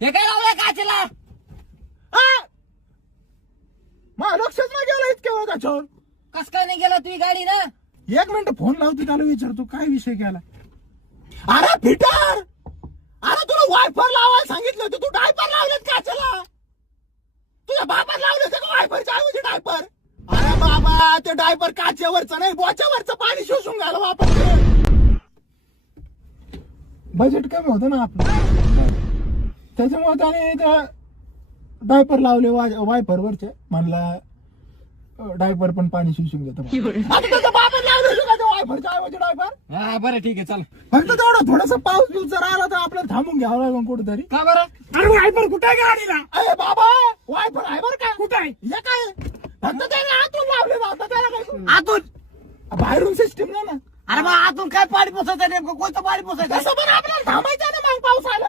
हे काय लावलंय काचेला? मला लक्षच नाही गेलं इतक्या वेळ त्याच्यावर. कस काय नाही गेला तुझी गाडी ना? 1 मिनिट फोन लावतो त्याला विचारतो काय विषय केला. अरे फिटर, अरे तुला वायफर लावायला सांगितलं होतं, तू डायपर लावलेत काचेला. तुझ्या बापाला लावले होते का वायफरच्या ऐवजी डायपर? अरे बाबा ते डायपर काचेवरचं नाही बोच्यावरचं पाणी शोषून घालव आपण. बजेट कमी होतं ना आपलं, त्याच्यामुळे त्याने त्या डायपर लावले वायफर वरचे. म्हणला डायपर पण पाणी शोषून घेतो. आता त्याच्या बापाला लावले होते का ते वायफरच्या ऐवजी डायपर? हा बरं ठीक आहे चल. फक्त तेवढं थोडस पाऊस बिऊस जर आला तर आपल्याला थांबून घ्यावं लागेल कुठेतरी. का बरं? अरे वायपर कुठे आहे गाडीला? अरे बाबा वायपर आहे बरं का? कुठे आहे हे काय? फक्त त्याने आतून लावले ना, आता त्याला काय आतून बाहेरून सिस्टीम नाही ना. अरे मग आतून काय पाणी पोसायचं नेमकं? कोणतं पाणी पोसायचं? तसं पण आपल्याला थांबायचं ना मग पाऊस आला.